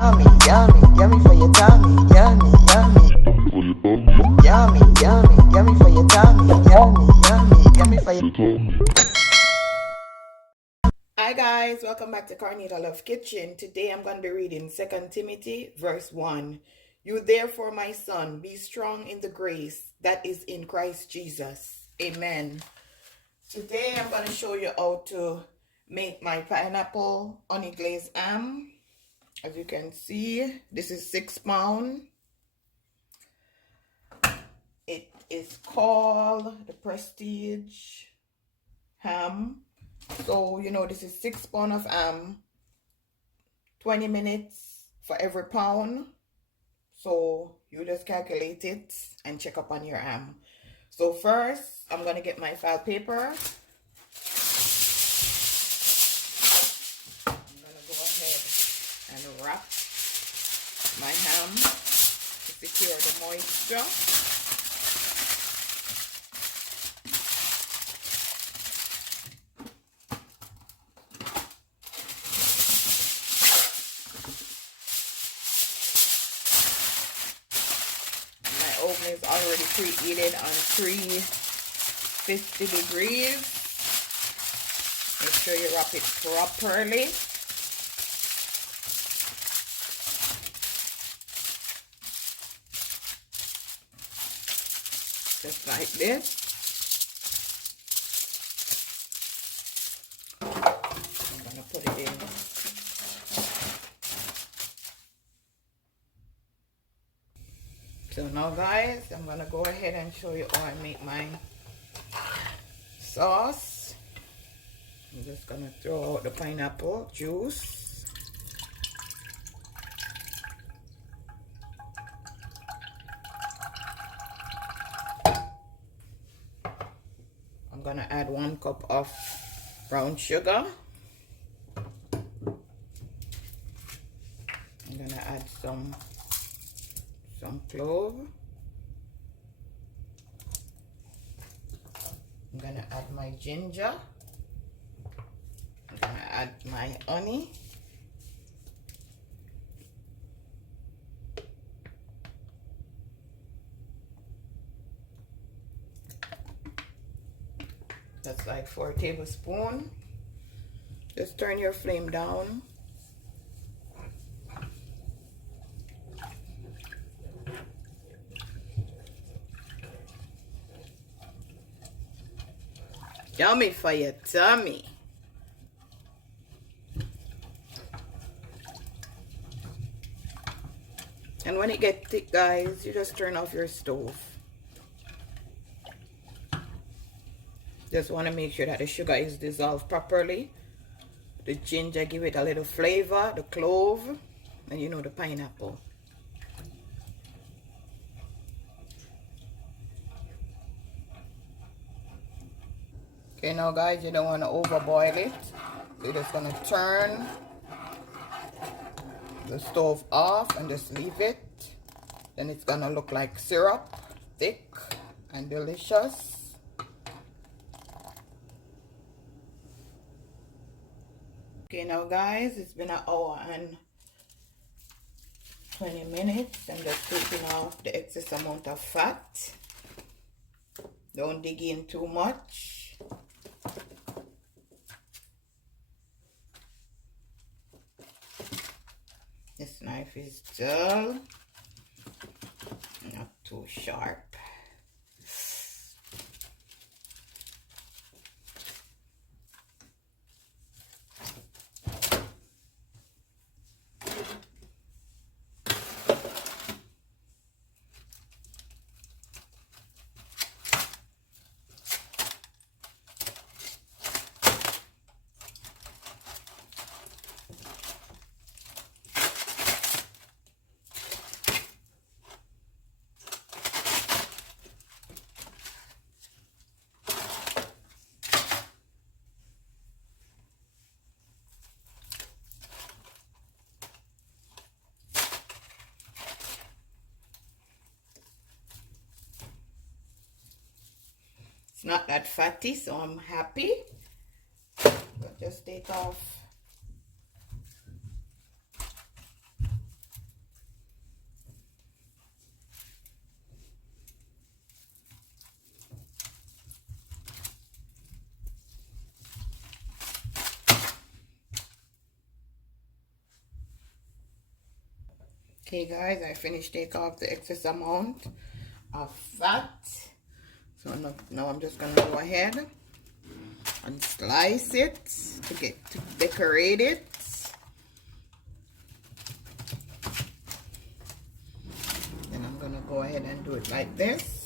Yummy, yummy, yummy for your tummy. Yummy, yummy. Yummy, yummy, yummy for your tummy. Yummy, yummy, yummy for your tummy. Hi guys, welcome back to CORNELIALOVE KITCHEN. Today I'm going to be reading 2 Timothy verse 1. You therefore, my son, be strong in the grace that is in Christ Jesus. Amen. Today I'm going to show you how to make my pineapple honey glazed ham. As you can see, this is 6 pounds. It is called the Prestige ham. So, you know, this is 6 pounds of ham, 20 minutes for every pound. So you just calculate it and check up on your ham. So first, I'm going to get my file paper. I'm going to go ahead and wrap my ham to secure the moisture. Oven is already preheated on 350 degrees. Make sure you wrap it properly. Just like this. I'm gonna put it in. So now guys, I'm gonna go ahead and show you how I make my sauce. I'm just gonna throw out the pineapple juice. I'm gonna add 1 cup of brown sugar. I'm gonna add some clove. I'm gonna add my ginger. I'm gonna add my honey. That's like 4 tablespoons. Just turn your flame down. Yummy for your tummy. And when it gets thick, guys, you just turn off your stove. Just want to make sure that the sugar is dissolved properly. The ginger give it a little flavor, the clove, and you know, the pineapple. Okay, now guys, you don't want to overboil it. You're just going to turn the stove off and just leave it. Then it's going to look like syrup, thick and delicious. Okay, now guys, it's been an hour and 20 minutes. I'm just taking off the excess amount of fat. Don't dig in too much. This knife is dull, not too sharp. It's not that fatty, so I'm happy. But just take off Okay guys, I finished take off the excess amount of fat. So now I'm just gonna go ahead and slice it to decorate it. Then I'm gonna go ahead and do it like this.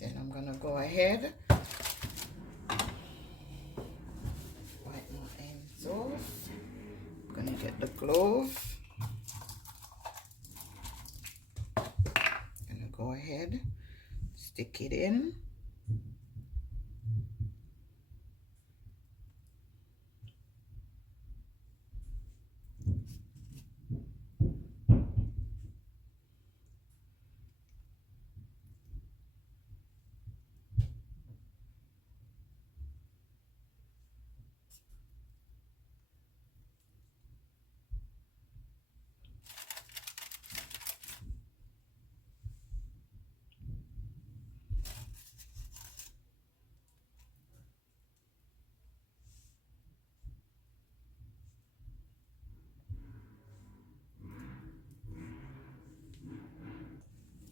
Then I'm gonna go ahead, wipe my ends off. I'm gonna get the clove. Gonna go ahead, stick it in.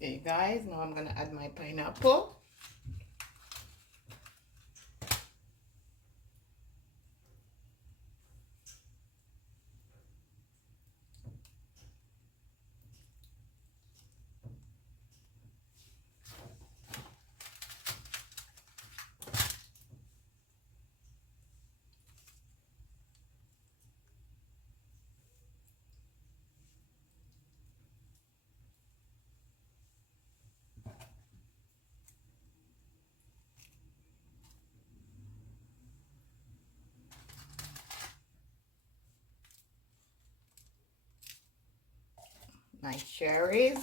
Okay guys, now I'm gonna add my pineapple. My cherries.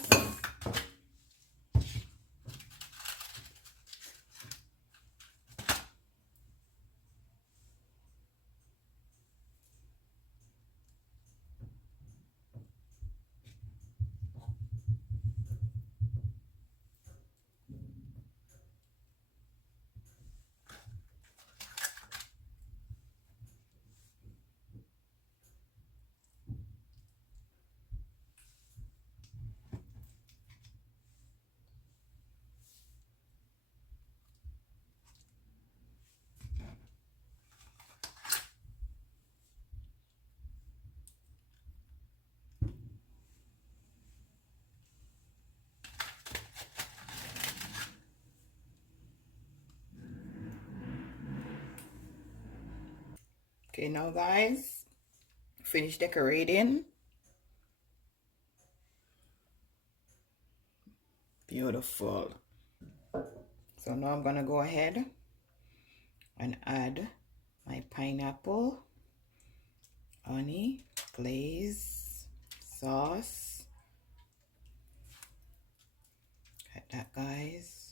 Okay, now guys, finish decorating. Beautiful. So now I'm gonna go ahead and add my pineapple, honey, glaze, sauce. Got that, guys.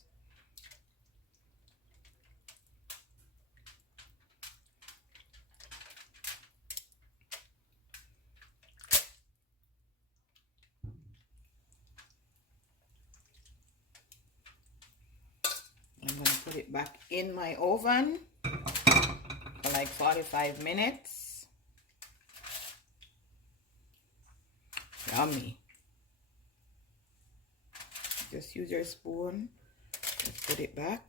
I'm gonna put it back in my oven for like 45 minutes. Yummy. Just use your spoon. Just put it back.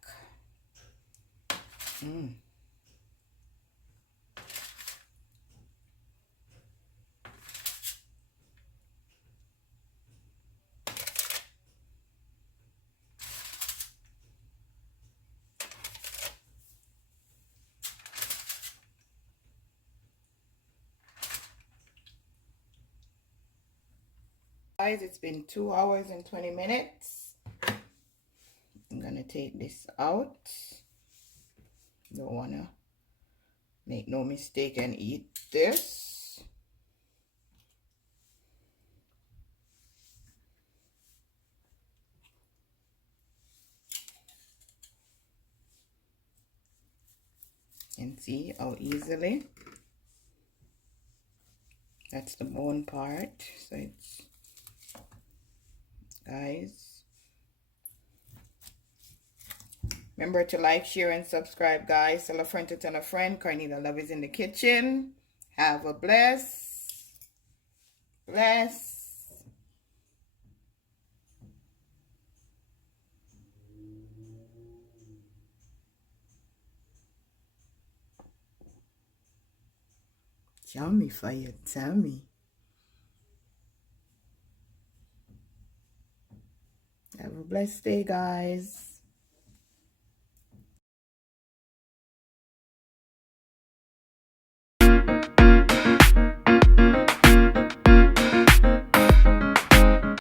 Guys, it's been 2 hours and 20 minutes. I'm gonna take this out. Don't wanna make no mistake and eat this. And see how easily. That's the bone part. So it's, guys, Remember to like, share, and subscribe, guys. Tell a friend to tell a friend. Cornelia Love is in the kitchen. Have a bless. Yummy for your tummy. Have a blessed day, guys.